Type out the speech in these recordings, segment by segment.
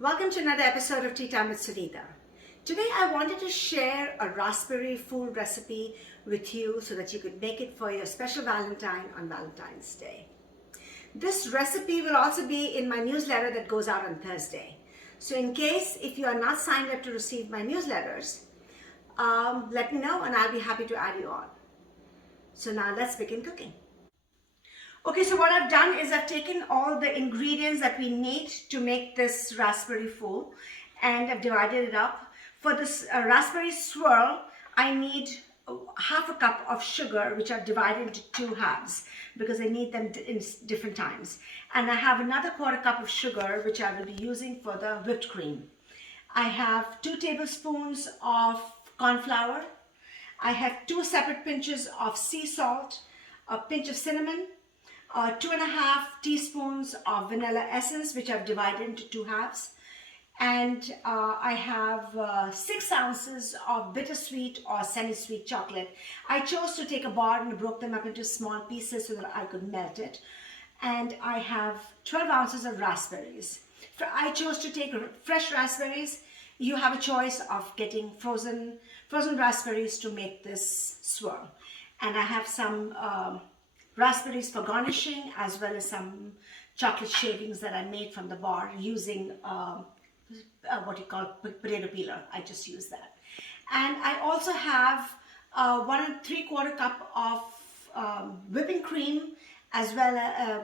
Welcome to another episode of Tea Time with Sunita. Today I wanted to share a raspberry food recipe with you so that you could make it for your special Valentine on Valentine's Day. This recipe will also be in my newsletter that goes out on Thursday. So in case if you are not signed up to receive my newsletters, let me know and I'll be happy to add you on. So now let's begin cooking. Okay, so what I've done is I've taken all the ingredients that we need to make this raspberry fool and I've divided it up. For this raspberry swirl, I need half a cup of sugar, which I've divided into two halves because I need them in different times. And I have another quarter cup of sugar, which I will be using for the whipped cream. I have 2 tablespoons of corn flour. I have 2 separate pinches of sea salt, a pinch of cinnamon, 2.5 teaspoons of vanilla essence, which I've divided into 2 halves. And I have 6 ounces of bittersweet or semi-sweet chocolate. I chose to take a bar and broke them up into small pieces so that I could melt it. And I have 12 ounces of raspberries. I chose to take fresh raspberries. You have a choice of getting frozen raspberries to make this swirl. And I have some raspberries for garnishing, as well as some chocolate shavings that I made from the bar using what you call potato peeler. I just use that. And I also have 1 3/4 cup of whipping cream, as well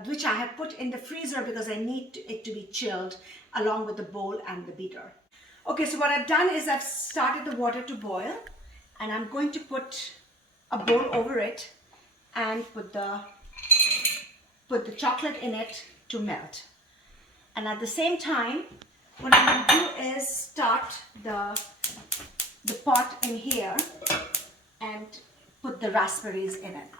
which I have put in the freezer because I need it to be chilled along with the bowl and the beater. Okay, so what I've done is I've started the water to boil, and I'm going to put a bowl over it and put the chocolate in it to melt. And at the same time, what I'm going to do is start the pot in here and put the raspberries in it.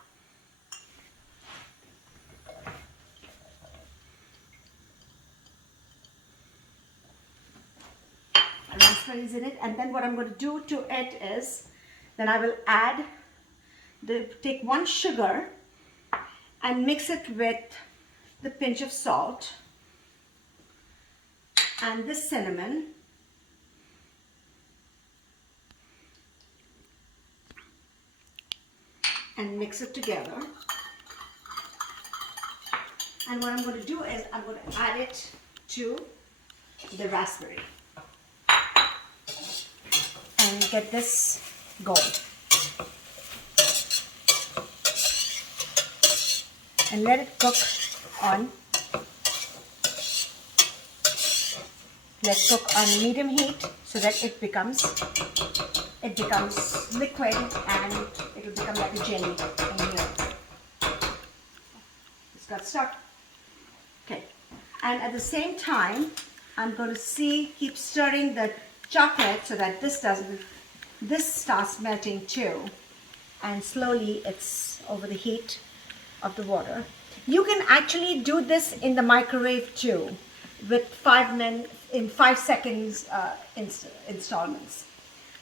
Raspberries in it, and then what I'm going to do to it is then I will add take 1 sugar and mix it with the pinch of salt and the cinnamon, and mix it together. And what I'm going to do is I'm going to add it to the raspberry and get this going. And let it cook on medium heat so that it becomes liquid and it will become like a jelly in here. It's got stuck. Okay, and at the same time I'm going to keep stirring the chocolate so that this starts melting too, and slowly it's over the heat of the water. You can actually do this in the microwave too, with 5 seconds installments.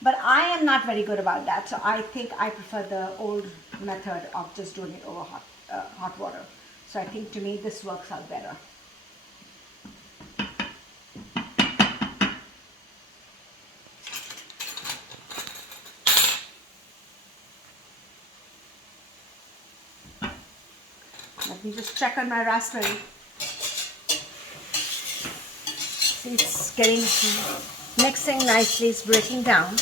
But I am not very good about that, so I think I prefer the old method of just doing it over hot water. So I think to me this works out better. Let me just check on my raspberry. See, it's getting mixing nicely, it's breaking down.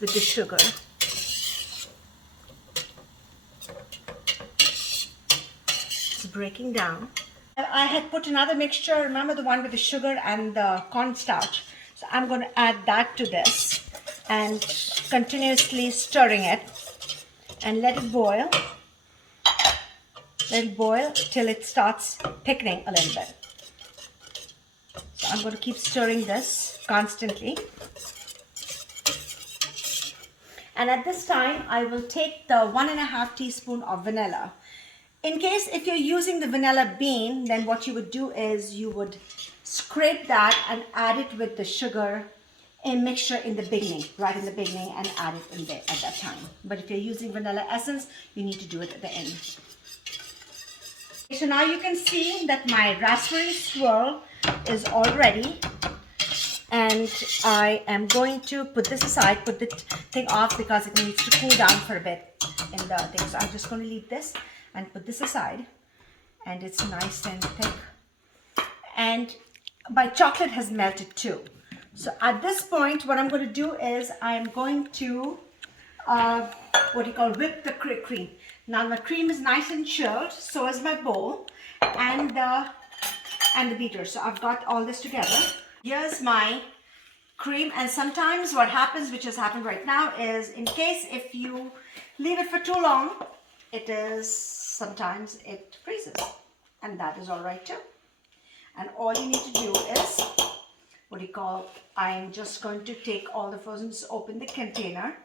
With the sugar. It's breaking down. I had put another mixture, remember the one with the sugar and the cornstarch. So I'm going to add that to this and continuously stirring it and let it boil. Let it boil till it starts thickening a little bit. So I'm going to keep stirring this constantly. And at this time, I will take the 1.5 teaspoon of vanilla. In case if you're using the vanilla bean, then what you would do is you would scrape that and add it with the sugar a mixture in the beginning, right in the beginning, and add it in there at that time. But if you're using vanilla essence, you need to do it at the end. So now you can see that my raspberry swirl is all ready. And I am going to put this aside, put the thing off because it needs to cool down for a bit in the thing. So I'm just going to leave this and put this aside. And it's nice and thick. And my chocolate has melted too. So at this point, what I'm going to do is I'm going to, whip the cream. Now my cream is nice and chilled, so is my bowl and the beater. So I've got all this together. Here's my cream, and sometimes what happens, which has happened right now, is in case if you leave it for too long, sometimes it freezes, and that is all right too. And all you need to do is, I'm just going to take all the frozen, open the container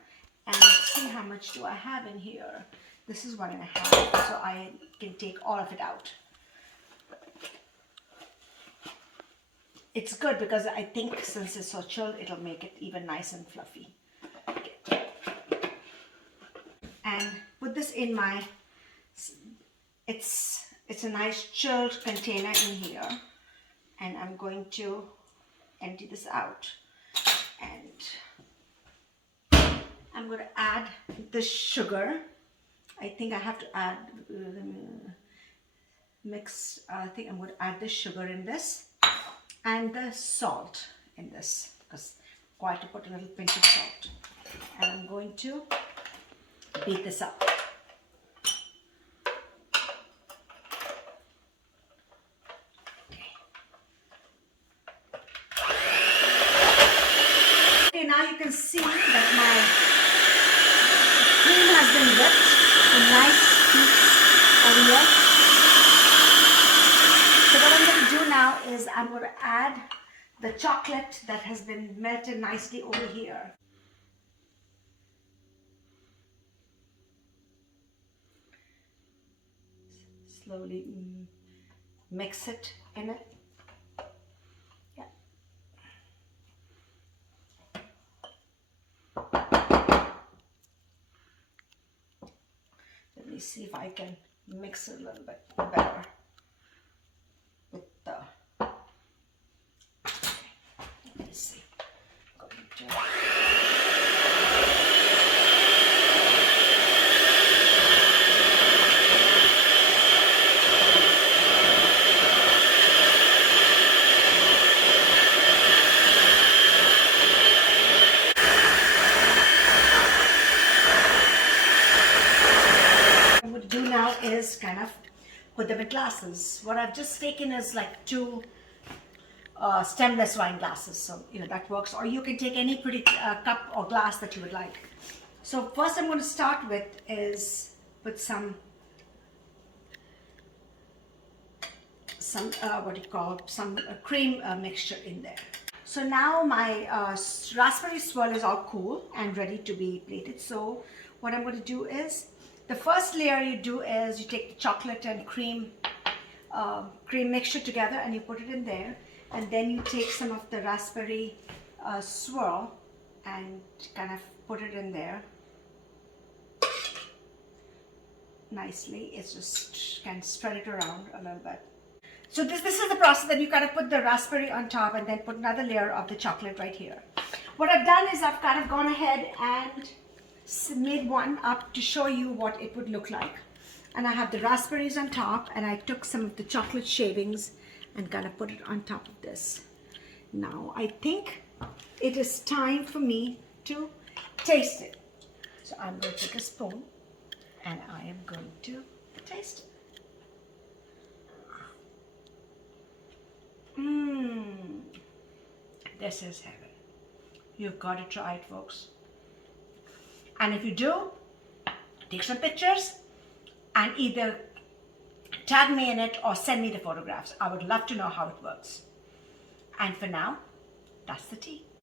and see how much do I have in here. This is 1.5, so I can take all of it out. It's good because I think since it's so chilled, it'll make it even nice and fluffy. Okay. And put this in my, it's a nice chilled container in here. And I'm going to empty this out. And I'm going to add the sugar. I think I have to add, I think I'm going to add the sugar in this. And the salt in this, because I'm going to put a little pinch of salt. And I'm going to beat this up. Okay, now you can see that my cream has been whipped in nice peaks over here. So what I'm going to do now is I'm going to add the chocolate that has been melted nicely over here. Slowly mix it in it. Yeah. Let me see if I can mix it a little bit better. Let's see. What I'm going to do now is kind of put them in glasses. What I've just taken is like 2 stemless wine glasses, so that works, or you can take any pretty cup or glass that you would like. So first I'm going to start with is put some cream mixture in there. So now my raspberry swirl is all cool and ready to be plated. So what I'm going to do is, the first layer you do is you take the chocolate and cream mixture together and you put it in there. And then you take some of the raspberry swirl and kind of put it in there nicely. It's just kind of spread it around a little bit. So this is the process. Then you kind of put the raspberry on top and then put another layer of the chocolate right here. What I've done is I've kind of gone ahead and made one up to show you what it would look like. And I have the raspberries on top, and I took some of the chocolate shavings and kind of put it on top of this. Now I think it is time for me to taste it. So I'm going to take a spoon and I am going to taste it. This is heaven. You've got to try it, folks. And if you do, take some pictures and either tag me in it or send me the photographs. I would love to know how it works. And for now, that's the tea.